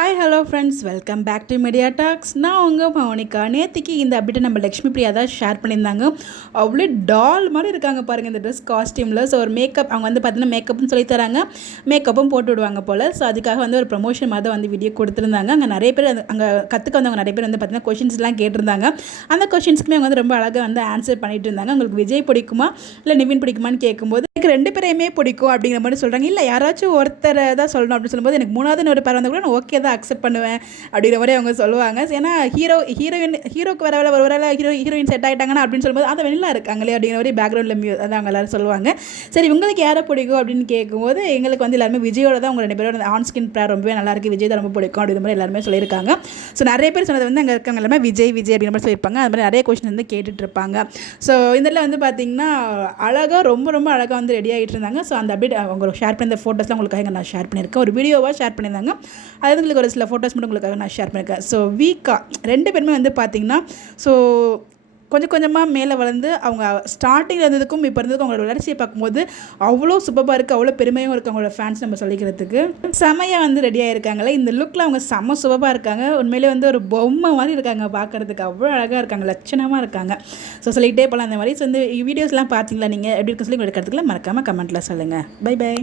Hi hello friends, welcome back to media talks. நான் உங்கள் மௌனிகா. நேற்றுக்கு இந்த அப்டேட்டை நம்ம லக்ஷ்மி பிரியா தான் ஷேர் பண்ணியிருந்தாங்க. அவ்வளோ டால் மாதிரி இருக்காங்க பாருங்கள் இந்த ட்ரெஸ் காஸ்டியூமில். ஸோ ஒரு மேக்கப் அவங்க வந்து பார்த்தீங்கன்னா மேக்கப்னு சொல்லி தராங்க, மேக்கப்பும் போட்டு விடுவாங்க போல். ஸோ அதுக்காக வந்து ஒரு ப்ரமோஷன் மாதிரி வந்து வீடியோ கொடுத்துருந்தாங்க. அங்கே நிறைய பேர் அங்கே கற்றுக்க வந்தவங்க நிறைய பேர் வந்து பார்த்தீங்கன்னா கொஷின்ஸ்லாம் கேட்டிருந்தாங்க. அந்த கொஷின்ஸ்க்குமே அவங்க வந்து ரொம்ப அழகாக வந்து ஆன்சர் பண்ணிட்டு இருந்தாங்க. உங்களுக்கு விஜய் பிடிக்குமா இல்லை நிவின் பிடிக்குமான்னு கேட்கும்போது எனக்கு ரெண்டு பேரையுமே பிடிக்கும் அப்படிங்கிற மாதிரி சொல்கிறாங்க. இல்லை யாராச்சும் ஒருத்தரை தான் சொல்லணும் அப்படின்னு சொல்லும்போது எனக்கு மூணாவது ஒரு பேர் வந்து கூட நான் ஓகே தான் அக்செப்ட் பண்ணுவேன் அப்படிங்கிற மாதிரி அவங்க சொல்லுவாங்க. ஏன்னா ஹீரோக்கு வர ஒரு ஹீரோயின் செட் ஆகிட்டாங்கன்னா அப்படின்னு சொல்லும்போது அதை வெளியில் இருக்காங்களே அப்படிங்கிற மாதிரி பேக்ரவுண்டில் அதான் அவங்க எல்லாரும் சொல்லுவாங்க. சரி உங்களுக்கு யாரை பிடிக்கும் அப்படின்னு கேட்கும்போது எங்களுக்கு வந்து எல்லாருமே விஜயோட தான், உங்க ரெண்டு பேரோட ஆன் ஸ்கின் பேர் ரொம்பவே நல்லா இருக்குது, விஜய் தான் ரொம்ப பிடிக்கும் அப்படிங்கிற மாதிரி எல்லாருமே சொல்லியிருக்காங்க. ஸோ நிறைய பேர் சொன்னது வந்து அங்கே இருக்காங்க எல்லாமே விஜய் அப்படிங்கிற மாதிரி சொல்லியிருப்பாங்க. அது மாதிரி நிறைய கொஸ்டின் வந்து கேட்டுட்டு இருப்பாங்க. ஸோ இதில் வந்து பார்த்தீங்கன்னா அழகாக ரொம்ப ரொம்ப அழகாக வந்து ரெடி ஆகிட்டு இருந்தாங்க. ஸோ அந்த அப்டேட் அவங்க ஷேர் பண்ண ஃபோட்டோஸ்லாம் உங்களுக்காக நான் ஷேர் பண்ணியிருக்கேன். ஒரு வீடியோவாக ஷேர் பண்ணியிருந்தாங்க. அது உங்களுக்கு ஒரு சில ஃபோட்டோஸ் மட்டும் உங்களுக்காக நான் ஷேர் பண்ணியிருக்கேன். ஸோ வீக்கா ரெண்டு பேருமே வந்து பார்த்திங்கன்னா ஸோ கொஞ்சம் கொஞ்சமாக மேலே வளர்ந்து அவங்க ஸ்டார்டிங்கில் இருந்ததுக்கும் இப்போ இருந்ததுக்கும் அவங்களோட வளர்ச்சியை பார்க்கும்போது அவ்வளோ சூப்பராக இருக்குது, அவ்வளோ பெருமையும் இருக்குது அவங்களோட ஃபேன்ஸ் நம்ம சொல்லிக்கிறதுக்கு. செமையாக வந்து ரெடியாக இருக்காங்களே, இந்த லுக்கில் அவங்க செம்ம சூப்பராக இருக்காங்க. உண்மையிலே வந்து ஒரு பொம்மை மாதிரி இருக்காங்க பார்க்குறதுக்கு, அவ்வளோ அழகாக இருக்காங்க, லட்சணமாக இருக்காங்க. ஸோ சொல்லிகிட்டே போகலாம் அந்த மாதிரி. ஸோ இந்த வீடியோஸ்லாம் பார்த்தீங்களா நீங்கள் எப்படி இருக்குன்னு சொல்லி உங்களுக்கு கருத்துக்களை மறக்காமல் கமெண்ட்டில் சொல்லுங்கள். Bye by.